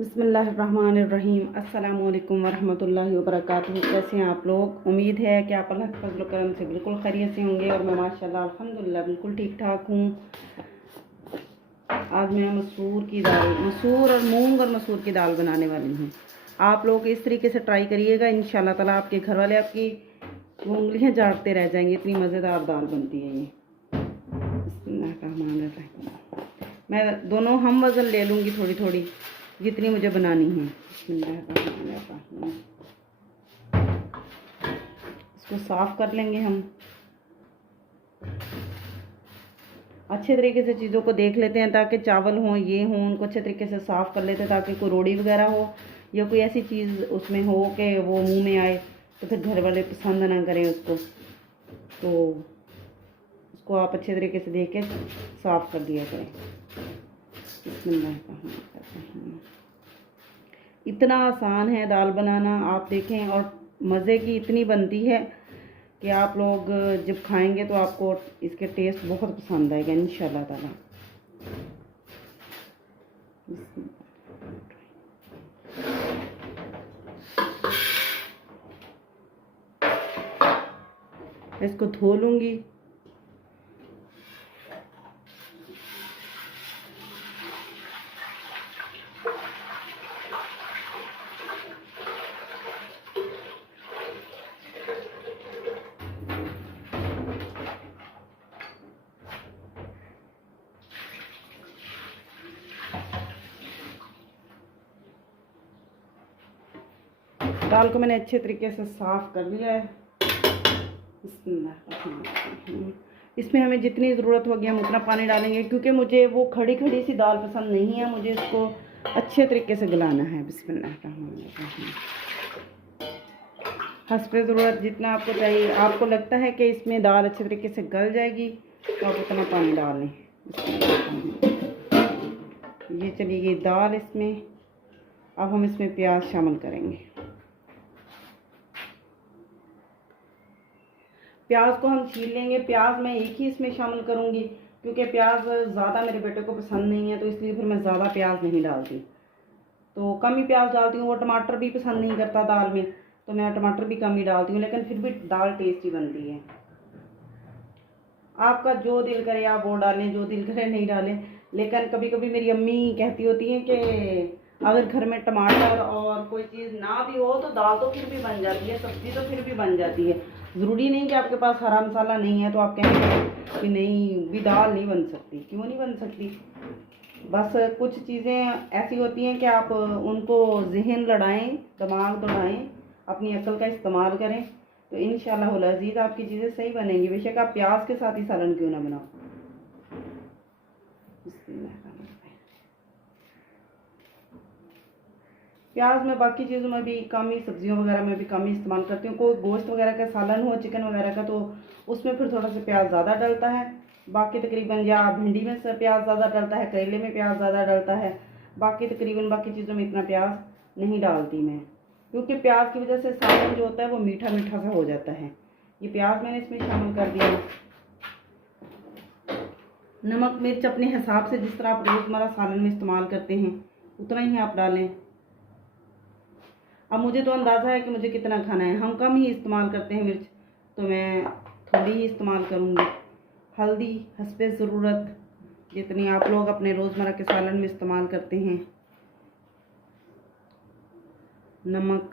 बिस्मिल्लाहिर्रहमानिर्रहीम। अस्सलामु अलैकुम वरहमतुल्लाहि वबरकातुहू। कैसे हैं आप लोग? उम्मीद है कि आप अल्लाह के फज़ल करम से बिल्कुल खैरियत से होंगे और मैं माशाल्लाह अल्हम्दुलिल्लाह बिल्कुल ठीक ठाक हूँ। आज मैं मसूर और मूंग और मसूर की दाल बनाने वाली हूँ। आप लोग इस तरीके से ट्राई करिएगा, इंशाल्लाह ताला आपके घर वाले आपकी उंगलियाँ चाटते रह जाएंगे, इतनी मज़ेदार दाल बनती है ये। बिस्मिल्लाहिर्रहमानिर्रहीम। मैं दोनों हम वज़न ले लूँगी थोड़ी थोड़ी, जितनी मुझे बनानी है। बिस्मिल्लाहिर्रहमानिर्रहीम। इसको साफ़ कर लेंगे हम। अच्छे तरीके से चीज़ों को देख लेते हैं ताकि चावल हों ये हों, उनको अच्छे तरीके से साफ़ कर लेते हैं ताकि कोई रोड़ी वगैरह हो या कोई ऐसी चीज़ उसमें हो कि वो मुंह में आए तो फिर घर वाले पसंद ना करें उसको। तो उसको आप अच्छे तरीके से देख के साफ़ कर दिया करें। बिस्मिल्लाहिर्रहमानिर्रहीम। इतना आसान है दाल बनाना, आप देखें, और मज़े की इतनी बनती है कि आप लोग जब खाएंगे तो आपको इसके टेस्ट बहुत पसंद आएगा इंशाल्लाह ताला। इसको धो लूँगी। दाल को मैंने अच्छे तरीके से साफ़ कर लिया है। इसमें हमें जितनी ज़रूरत होगी हम उतना पानी डालेंगे, क्योंकि मुझे वो खड़ी खड़ी सी दाल पसंद नहीं है, मुझे इसको अच्छे तरीके से गलाना है। बिस्मिल्लाहिर्रहमानिर्रहीम। हस्बे ज़रूरत जितना आपको चाहिए, आपको लगता है कि इसमें दाल अच्छे तरीके से गल जाएगी तो आप उतना पानी डाल लें। ये चली गई दाल इसमें। अब हम इसमें प्याज शामिल करेंगे। प्याज को हम छील लेंगे। प्याज मैं एक ही इसमें शामिल करूँगी क्योंकि प्याज ज़्यादा मेरे बेटे को पसंद नहीं है, तो इसलिए फिर मैं ज़्यादा प्याज नहीं डालती, तो कम ही प्याज डालती हूँ। वो टमाटर भी पसंद नहीं करता दाल में, तो मैं टमाटर भी कम ही डालती हूँ, लेकिन फिर भी दाल टेस्टी बनती है। आपका जो दिल करे आप वो डालें, जो दिल करे नहीं डालें। लेकिन कभी कभी मेरी अम्मी कहती होती हैं कि अगर घर में टमाटर और कोई चीज़ ना भी हो तो दाल तो फिर भी बन जाती है, सब्ज़ी तो फिर भी बन जाती है। ज़रूरी नहीं कि आपके पास हरा मसाला नहीं है तो आप कहेंगे कि नहीं भी दाल नहीं बन सकती। क्यों नहीं बन सकती? बस कुछ चीज़ें ऐसी होती हैं कि आप उनको ज़हन लड़ाएं, दिमाग दौड़ाएं, अपनी अक्ल का इस्तेमाल करें, तो इंशाअल्लाह अज़ीज़ आपकी चीज़ें सही बनेंगी। बेशक आप प्याज के साथ ही सालन क्यों ना बनाओ। प्याज में बाकी चीज़ों में भी कम ही, सब्जियों वगैरह में भी कम ही इस्तेमाल करती हूँ। कोई गोश्त वगैरह का सालन हो, चिकन वगैरह का, तो उसमें फिर थोड़ा सा प्याज ज़्यादा डलता है। बाकी तकरीबन, या भिंडी में से प्याज ज़्यादा डलता है, करेले में प्याज ज़्यादा डलता है, बाकी तकरीबन बाकी चीज़ों में इतना प्याज नहीं डालती मैं, क्योंकि प्याज की वजह से सालन जो होता है वो मीठा मीठा सा हो जाता है। ये प्याज मैंने इसमें शामिल कर दिया। नमक मिर्च अपने हिसाब से, जिस तरह आप रोज़मर्रा सालन में इस्तेमाल करते हैं उतना ही आप डालें। अब मुझे तो अंदाज़ा है कि मुझे कितना खाना है, हम कम ही इस्तेमाल करते हैं मिर्च, तो मैं थोड़ी ही इस्तेमाल करूँगी। हल्दी हस्बे ज़रूरत, जितनी आप लोग अपने रोज़मर्रा के सालन में इस्तेमाल करते हैं। नमक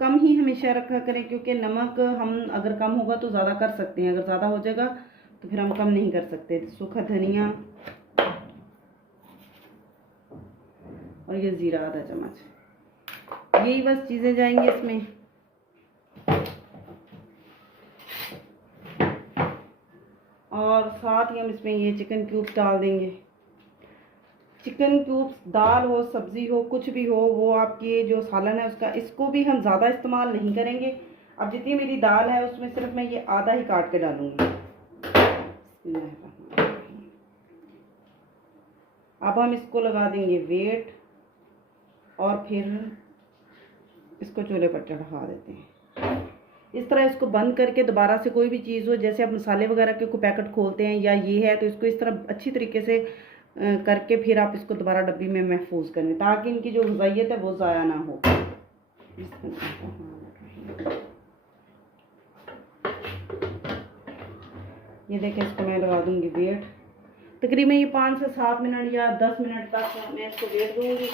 कम ही हमेशा रखा करें, क्योंकि नमक हम अगर कम होगा तो ज़्यादा कर सकते हैं, अगर ज़्यादा हो जाएगा तो फिर हम कम नहीं कर सकते। सूखा धनिया और ये ज़ीरा आधा चम्मच, यही बस चीज़ें जाएंगी इसमें। और साथ ही हम इसमें ये चिकन क्यूब्स डाल देंगे। चिकन क्यूब्स, दाल हो सब्ज़ी हो कुछ भी हो, वो आपकी जो सालन है उसका, इसको भी हम ज़्यादा इस्तेमाल नहीं करेंगे। अब जितनी मेरी दाल है उसमें सिर्फ मैं ये आधा ही काट के डालूँगी। अब हम इसको लगा देंगे वेट और फिर इसको चूल्हे पर चढ़ा देते हैं। इस तरह इसको बंद करके दोबारा से कोई भी चीज़ हो, जैसे आप मसाले वगैरह के को पैकेट खोलते हैं या ये है, तो इसको इस तरह अच्छी तरीके से करके फिर आप इसको दोबारा डब्बी में महफूज करें, ताकि इनकी जो ग़िज़ाइयत है वो ज़ाया ना हो। ये देखें, इसको मैं लगा दूंगी वेट। तकरीबन ये 5 से 7 मिनट या 10 मिनट तक मैं इसको वेट दूंगी।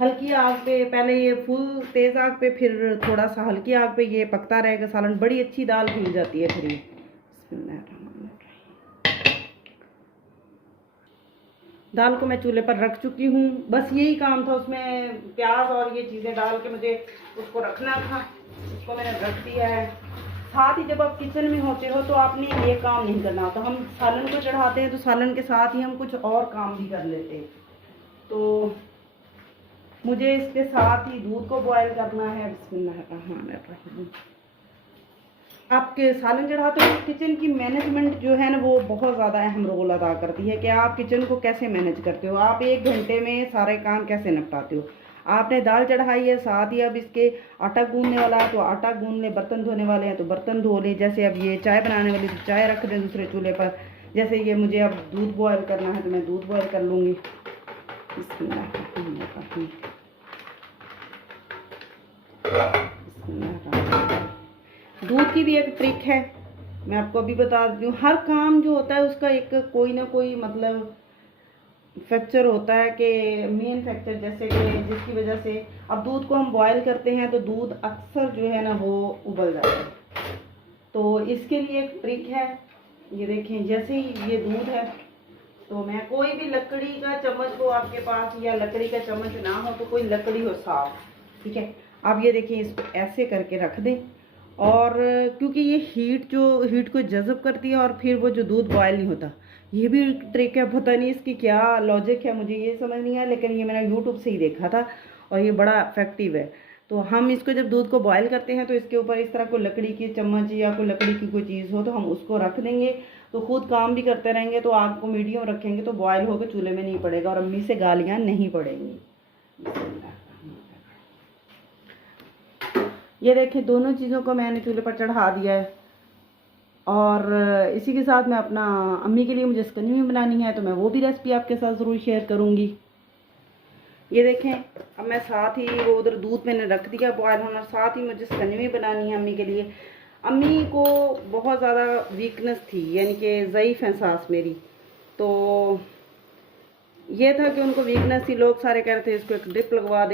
हल्की आग पे, पहले ये फुल तेज़ आग पे, फिर थोड़ा सा हल्की आग पे ये पकता रहेगा सालन। बड़ी अच्छी दाल खिल जाती है फिर ये। दाल को मैं चूल्हे पर रख चुकी हूँ, बस यही काम था। उसमें प्याज और ये चीज़ें डाल के मुझे उसको रखना था, उसको मैंने रख दिया है। साथ ही जब आप किचन में होते हो तो आपने ये काम नहीं करना होता। हम सालन को चढ़ाते हैं तो सालन के साथ ही हम कुछ और काम भी कर लेते हैं। तो मुझे इसके साथ ही दूध को बॉयल करना है। बिस्मिल्लाहिर्रहमानिर्रहीम। आपके सालन चढ़ाते हो किचन की मैनेजमेंट जो है ना वो बहुत ज़्यादा अहम रोल अदा करती है कि आप किचन को कैसे मैनेज करते हो, आप 1 घंटे में सारे काम कैसे निपटाते हो। आपने दाल चढ़ाई है, साथ ही अब इसके आटा गूंदने वाला है तो आटा गूंद ले, बर्तन धोने वाले हैं तो बर्तन धो ले। जैसे अब ये चाय बनाने वाली तो चाय रख दें दूसरे चूल्हे पर। जैसे ये मुझे अब दूध बॉयल करना है तो मैं दूध बॉयल कर लूँगी। दूध की भी एक ट्रिक है, मैं आपको अभी बता देती हूँ। हर काम जो होता है उसका एक कोई ना कोई मतलब फैक्टर होता है कि मेन फैक्टर, जैसे कि जिसकी वजह से अब दूध को हम बॉयल करते हैं तो दूध अक्सर जो है ना वो उबल जाता है। तो इसके लिए एक ट्रिक है। ये देखें, जैसे ही ये दूध है तो मैं कोई भी लकड़ी का चम्मच हो आपके पास, या लकड़ी का चम्मच ना हो तो कोई लकड़ी हो साफ, ठीक है। आप ये देखिए, इसको ऐसे करके रख दें। और क्योंकि ये हीट को जज़ब करती है और फिर वो जो दूध बॉयल नहीं होता। ये भी ट्रिक है, पता नहीं इसकी क्या लॉजिक है, मुझे ये समझ नहीं आया, लेकिन ये मैंने यूट्यूब से ही देखा था और ये बड़ा इफेक्टिव है। तो हम इसको जब दूध को बॉयल करते हैं तो इसके ऊपर इस तरह कोई लकड़ी की चम्मच या कोई लकड़ी की कोई चीज़ हो तो हम उसको रख देंगे, तो खुद काम भी करते रहेंगे। तो आग को मीडियम रखेंगे तो बॉयल होकर चूल्हे में नहीं पड़ेगा और अम्मी से गालियाँ नहीं पड़ेंगी। ये देखें, दोनों चीज़ों को मैंने चूल्हे पर चढ़ा दिया है। और इसी के साथ मैं अपना अम्मी के लिए मुझे स्कंजी बनानी है तो मैं वो भी रेसिपी आपके साथ ज़रूर शेयर करूँगी। ये देखें, अब मैं साथ ही वो उधर दूध मैंने रख दिया बॉयल होना, साथ ही मुझे स्कंजी बनानी है अम्मी के लिए। अम्मी को बहुत ज़्यादा वीकनेस थी, यानी कि ज़ईफ़ है सांस मेरी। तो ये था कि उनको वीकनेस थी। लोग सारे कह रहे थे इसको एक ड्रिप लगवा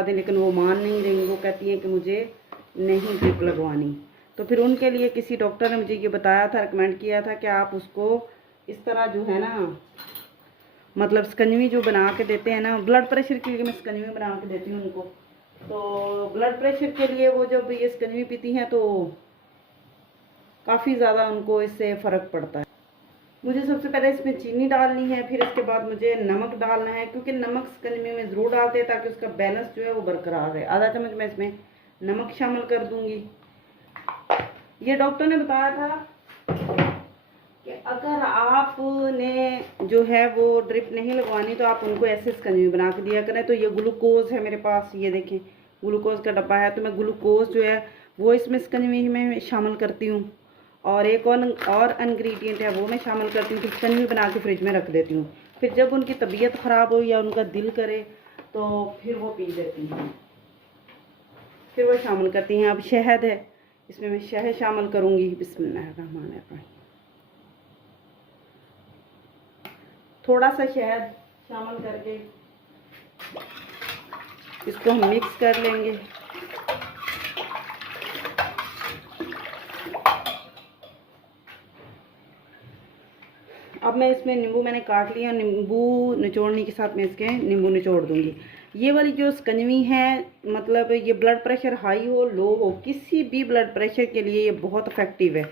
दें, लेकिन वो मान नहीं रही। वो कहती हैं कि मुझे नहीं ड्रिप लगवानी। तो फिर उनके लिए किसी डॉक्टर ने मुझे ये बताया था, रिकमेंड किया था कि आप उसको इस तरह जो है ना, मतलब स्कंजवी जो बना के देते हैं ना, ब्लड प्रेशर के लिए मैं स्कंजवी बना के देती हूँ उनको। तो ब्लड प्रेशर के लिए वो जब ये स्कंजवी पीती हैं तो काफ़ी ज़्यादा उनको इससे फ़र्क पड़ता है। मुझे सबसे पहले इसमें चीनी डालनी है, फिर इसके बाद मुझे नमक डालना है, क्योंकि नमक स्कंजवी में ज़रूर डालते हैं ताकि उसका बैलेंस जो है वो बरकरार रहे। आधा चम्मच मैं इसमें नमक शामिल कर दूंगी। ये डॉक्टर ने बताया था कि अगर आपने जो है वो ड्रिप नहीं लगवानी तो आप उनको ऐसे स्कंजवी बना के दिया करें। तो ये ग्लूकोज है मेरे पास, ये देखें ग्लूकोज का डब्बा है, तो मैं ग्लूकोज जो है वो इसमें स्कंजवी में शामिल करती हूँ। और एक और इंग्रेडिएंट है वो मैं शामिल करती हूँ, फिर स्कंजवी बना के फ्रिज में रख देती हूँ। फिर जब उनकी तबीयत ख़राब हो या उनका दिल करे तो फिर वो पी लेती हैं, फिर वो शामिल करती हैं। अब शहद है, इसमें मैं शहद शामिल करूँगी। बिस्मिल्लाहिर्रहमानिर्रहीम। थोड़ा सा शहद शामिल करके इसको हम मिक्स कर लेंगे। अब मैं इसमें नींबू मैंने काट लिया, नींबू निचोड़ने के साथ मैं इसके नींबू निचोड़ दूंगी। ये वाली जो स्कंजवी है, मतलब ये ब्लड प्रेशर हाई हो लो हो, किसी भी ब्लड प्रेशर के लिए ये बहुत इफेक्टिव है।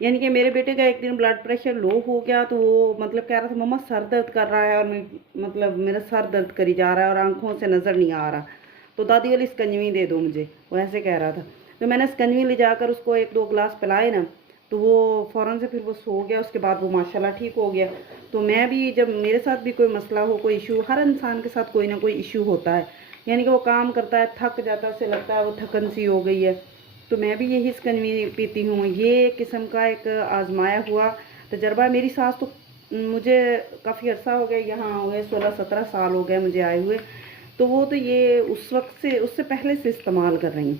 यानी कि मेरे बेटे का एक दिन ब्लड प्रेशर लो हो गया तो वो मतलब कह रहा था मम्मा सर दर्द कर रहा है, और मैं मतलब मेरा सर दर्द करी जा रहा है और आंखों से नज़र नहीं आ रहा, तो दादी वाली स्कंजवी दे दो मुझे, वो ऐसे कह रहा था। तो मैंने स्कंजवी ले जाकर उसको 1-2 गिलास पिलाए ना, तो वो फ़ौरन से फिर वो सो गया। उसके बाद वो माशाल्लाह ठीक हो गया। तो मैं भी जब मेरे साथ भी कोई मसला हो, कोई इशू, हर इंसान के साथ कोई ना कोई इशू होता है, यानी कि वो काम करता है थक जाता है, उसे लगता है वो थकन सी हो गई है, तो मैं भी यही स्कंजवी पीती हूँ। ये किस्म का एक आजमाया हुआ तजर्बा। मेरी सास तो मुझे काफ़ी अर्सा हो गया, यहाँ हो गए 16-17 साल हो गए मुझे आए हुए। तो वो तो ये उस वक्त से, उससे पहले से इस्तेमाल कर रही हूँ।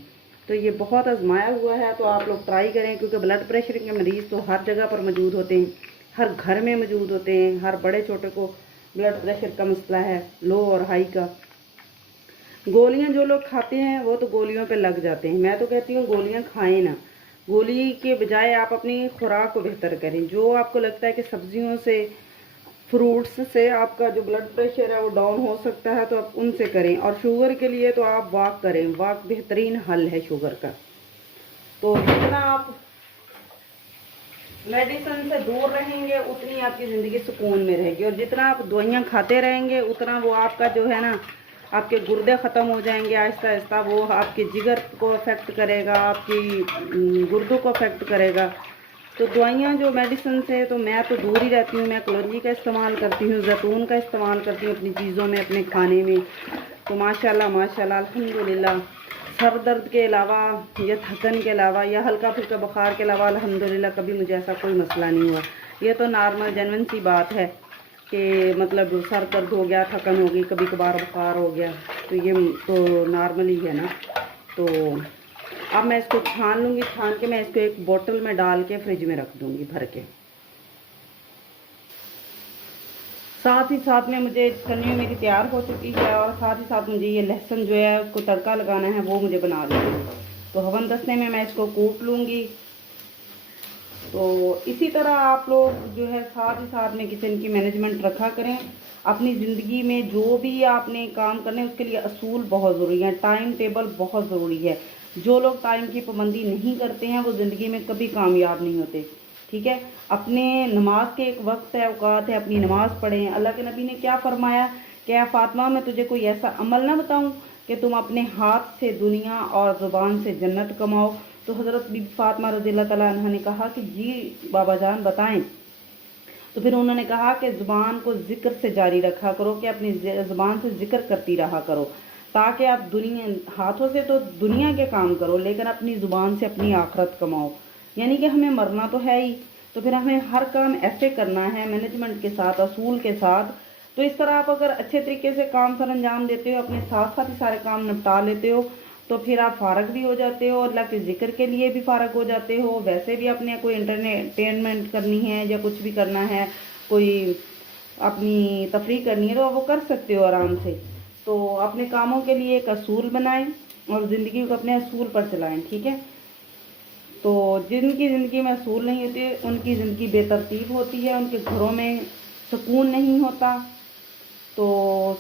तो ये बहुत आजमाया हुआ है, तो आप लोग ट्राई करें, क्योंकि ब्लड प्रेशर के मरीज़ तो हर जगह पर मौजूद होते हैं, हर घर में मौजूद होते हैं। हर बड़े छोटे को ब्लड प्रेशर का मसला है, लो और हाई का। गोलियां जो लोग खाते हैं वो तो गोलियों पे लग जाते हैं। मैं तो कहती हूँ गोलियां खाएं ना, गोली के बजाय आप अपनी खुराक को बेहतर करें। जो आपको लगता है कि सब्जियों से, फ्रूट्स से आपका जो ब्लड प्रेशर है वो डाउन हो सकता है, तो आप उनसे करें। और शुगर के लिए तो आप वॉक करें, वॉक बेहतरीन हल है शुगर का। तो जितना आप मेडिसिन से दूर रहेंगे उतनी आपकी ज़िंदगी सुकून में रहेगी, और जितना आप दवाइयाँ खाते रहेंगे उतना वो आपका जो है ना, आपके गुर्दे ख़त्म हो जाएंगे आहिस्ता आहिस्ता। वो आपके जिगर को अफेक्ट करेगा, आपकी गुर्दों को अफेक्ट करेगा। तो दवाइयाँ जो मेडिसिन से तो मैं तो दूर ही रहती हूँ। मैं कलौंजी का इस्तेमाल करती हूँ, जैतून का इस्तेमाल करती हूँ अपनी चीज़ों में, अपने खाने में। तो माशाल्लाह माशाल्लाह अल्हम्दुलिल्लाह, सर दर्द के अलावा या थकन के अलावा या हल्का फुल्का बुखार के अलावा अल्हम्दुलिल्लाह कभी मुझे ऐसा कोई मसला नहीं हुआ। ये तो नॉर्मल जेन्युइन सी बात है कि मतलब सर दर्द हो गया, थकन हो गई, कभी कभार बुखार हो गया, तो ये तो नॉर्मल ही है ना। तो अब मैं इसको छान लूँगी, छान के मैं इसको एक बोतल में डाल के फ्रिज में रख दूँगी भर के। साथ ही साथ में मुझे चटनी मेरी तैयार हो चुकी है, और साथ ही साथ मुझे ये लहसुन जो है उसको तड़का लगाना है, वो मुझे बना लेना है। तो हवन दस्ते में मैं इसको कूट लूँगी। तो इसी तरह आप लोग जो है साथ ही साथ में किचन की मैनेजमेंट रखा करें। अपनी ज़िंदगी में जो भी आपने काम करने उसके लिए असूल बहुत ज़रूरी है, टाइम टेबल बहुत ज़रूरी है। जो लोग टाइम की पाबंदी नहीं करते हैं वो ज़िंदगी में कभी कामयाब नहीं होते। ठीक है, अपने नमाज के एक वक्त है, औकात है, अपनी नमाज पढ़ें। अल्लाह के नबी ने क्या फरमाया, क्या फातिमा मैं तुझे कोई ऐसा अमल ना बताऊं कि तुम अपने हाथ से दुनिया और ज़ुबान से जन्नत कमाओ। तो हज़रत बीबी फातिमा रज़ियल्लाहु तआला अन्हा ने कहा कि जी बाबा जान बताएं। तो फिर उन्होंने कहा कि ज़ुबान को ज़िक्र से जारी रखा करो, कि अपनी ज़ुबान से ज़िक्र करती रहा करो, ताकि आप दुनिया, हाथों से तो दुनिया के काम करो लेकिन अपनी ज़ुबान से अपनी आखरत कमाओ। यानी कि हमें मरना तो है ही, तो फिर हमें हर काम ऐसे करना है मैनेजमेंट के साथ, असूल के साथ। तो इस तरह आप अगर अच्छे तरीके से काम सर अंजाम देते हो, अपने साथ साथ ही सारे काम निपटा लेते हो, तो फिर आप फारग भी हो जाते हो, अल्लाह के जिक्र के लिए भी फारग हो जाते हो। वैसे भी अपने कोई एंटरटेनमेंट करनी है या कुछ भी करना है, कोई अपनी तफरीह करनी है, तो वो कर सकते हो आराम से। तो अपने कामों के लिए एक असूल बनाएं और ज़िंदगी को अपने असूल पर चलाएं। ठीक है, तो जिनकी ज़िंदगी में असूल नहीं होते उनकी ज़िंदगी बेतरतीब होती है, उनके घरों में सुकून नहीं होता। तो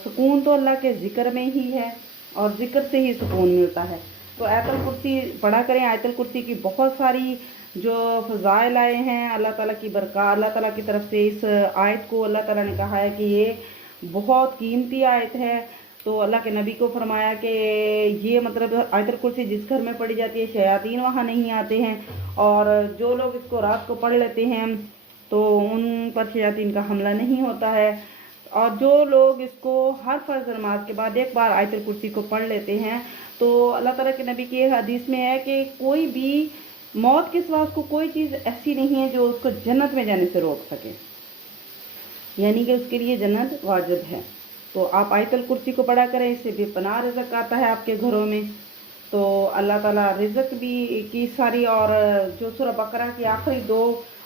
सुकून तो अल्लाह के ज़िक्र में ही है, और ज़िक्र से ही सुकून मिलता है। तो आयतुल कुर्सी पढ़ा करें। आयतुल कुर्सी की बहुत सारी जो फ़ज़ाइल आए हैं, अल्लाह ताला की बरक़ात, अल्लाह ताला की तरफ से इस आयत को अल्लाह ताला ने कहा है कि ये बहुत कीमती आयत है। तो अल्लाह के नबी को फरमाया कि ये मतलब आयतुल कुर्सी जिस घर में पढ़ी जाती है शयातीन वहाँ नहीं आते हैं, और जो लोग इसको रात को पढ़ लेते हैं तो उन पर शयातीन का हमला नहीं होता है। और जो लोग इसको हर फर्ज नमाज के बाद एक बार आयतुल कुर्सी को पढ़ लेते हैं, तो अल्लाह ताला के नबी की हदीस में है कि कोई भी मौत के सिवा उसको कोई चीज़ ऐसी नहीं है जो उसको जन्नत में जाने से रोक सके, यानी कि उसके लिए जन्नत वाजिब है। तो आप आयतुल कुर्सी को पढ़ा करें, इससे बेपनाह रिज़्क़ आता है आपके घरों में। तो अल्लाह ताला रिज़्क़ भी की सारी, और जो सूरह बकरा की आखिरी 2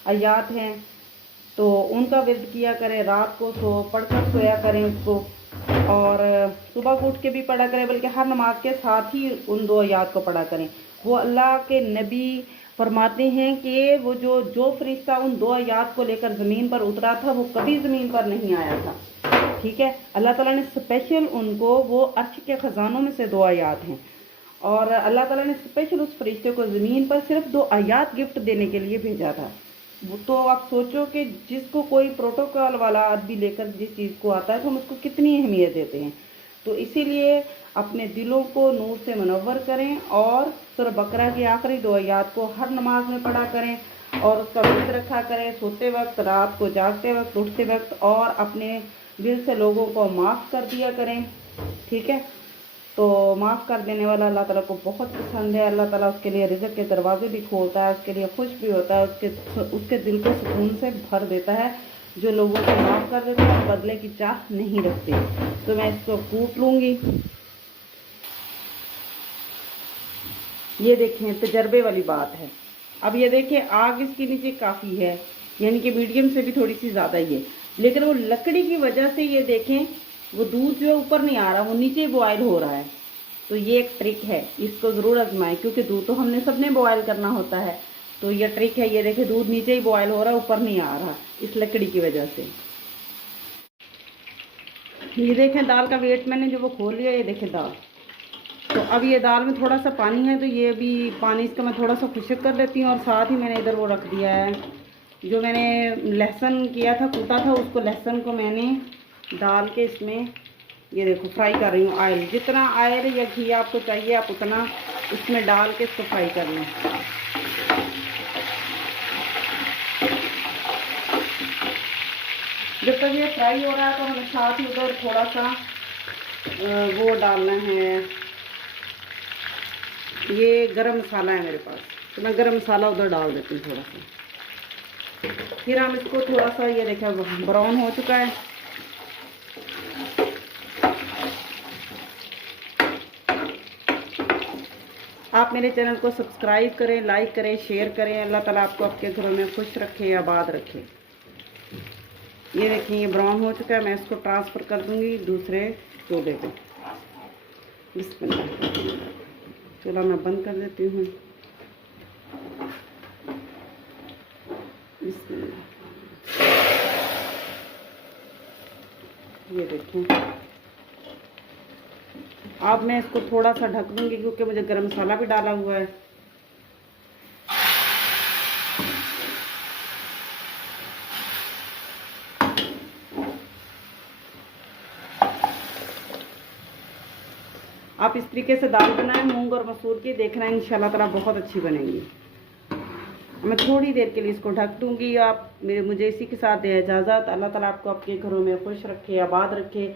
आयात हैं तो उनका विर्द किया करें, रात को पढ़कर सोया करें उसको, और सुबह को उठ के भी पढ़ा करें, बल्कि हर नमाज के साथ ही उन 2 आयात को पढ़ा करें। वो अल्लाह के नबी फरमाते हैं कि वो जो फरिश्ता उन 2 आयात को लेकर ज़मीन पर उतरा था वो कभी ज़मीन पर नहीं आया था। ठीक है, अल्लाह ताला ने स्पेशल उनको, वो अर्श के ख़जानों में से 2 आयात हैं, और अल्लाह ताला ने स्पेशल उस फरिश्ते को ज़मीन पर सिर्फ 2 आयात गिफ्ट देने के लिए भेजा था। तो आप सोचो कि जिसको कोई प्रोटोकॉल वाला आदमी लेकर जिस चीज़ को आता है तो हम उसको कितनी अहमियत देते हैं। तो इसीलिए अपने दिलों को नूर से मुनव्वर करें, और सूरह बकरा की आखिरी 2 आयात को हर नमाज में पढ़ा करें, और उसका विर्द रखा करें सोते वक्त, रात को जागते वक्त, उठते वक्त, और अपने दिल से लोगों को माफ़ कर दिया करें। ठीक है, तो माफ़ कर देने वाला अल्लाह ताला को बहुत पसंद है। अल्लाह ताला उसके लिए रिज़्क़ के दरवाजे भी खोलता है, उसके लिए खुश भी होता है, उसके दिल को सुकून से भर देता है। जो लोगों को माफ़ कर देते हैं और बदले की चाह नहीं रखते। तो मैं इसको कूट लूँगी। ये देखें, तजर्बे वाली बात है। अब ये देखें, आग इसके नीचे काफ़ी है, यानी कि मीडियम से भी थोड़ी सी ज़्यादा ही है, लेकिन वो लकड़ी की वजह से ये देखें वो दूध जो है ऊपर नहीं आ रहा, वो नीचे बॉयल हो रहा है। तो ये एक ट्रिक है, इसको ज़रूर आजमाएं, क्योंकि दूध तो हमने सबने बॉयल करना होता है। तो ये ट्रिक है, ये देखें दूध नीचे ही बॉयल हो रहा है, ऊपर नहीं आ रहा, इस लकड़ी की वजह से। ये देखें दाल का वेट मैंने जो वो खोल लिया, ये देखें दाल। तो अब ये दाल में थोड़ा सा पानी है, तो ये भी पानी इसका मैं थोड़ा सा खुश्क कर लेती हूँ। और साथ ही मैंने इधर वो रख दिया है, जो मैंने लहसुन किया था, कूटा था, उसको लहसुन को मैंने डाल के इसमें ये देखो फ्राई कर रही हूँ। ऑयल, जितना ऑयल या घी आपको चाहिए आप उतना इसमें डाल के इसको फ्राई कर लें। जब तक ये फ्राई हो रहा है तो हमें साथ ही उधर थोड़ा सा वो डालना है, ये गरम मसाला है मेरे पास, तो मैं गरम मसाला उधर डाल देती हूँ थोड़ा सा। फिर हम इसको थोड़ा सा, ये देखें ब्राउन हो चुका है। आप मेरे चैनल को सब्सक्राइब करें, लाइक करें, शेयर करें। अल्लाह ताला आपको आपके घरों में खुश रखे, आबाद रखे। ये देखिए ये ब्राउन हो चुका है, मैं इसको ट्रांसफ़र कर दूंगी दूसरे चूल्हे पे। बिस्मिल्लाह, चूल्हा मैं बंद कर देती हूँ। बिस्मिल्लाह, ये देखें। अब मैं इसको थोड़ा सा ढक दूंगी, क्योंकि मुझे गरम मसाला भी डाला हुआ है। आप इस तरीके से दाल बनाएं मूंग और मसूर की, देखना इंशाल्लाह ताला बहुत अच्छी बनेगी। मैं थोड़ी देर के लिए इसको ढक दूंगी। आप मुझे इसी के साथ दें इजाज़त। अल्लाह ताला आपको आपके घरों में खुश रखे, आबाद रखे।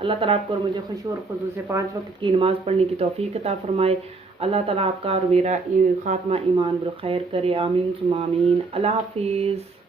अल्लाह ताला आपको और मुझे खुशी और खुशू से 5 वक्त की नमाज़ पढ़ने की तौफीक अता फरमाए। अल्लाह ताला आपका और मेरा खात्मा ईमान बिल खैर करे, आमीन सुम्मा आमीन। अल्लाह हाफिज़।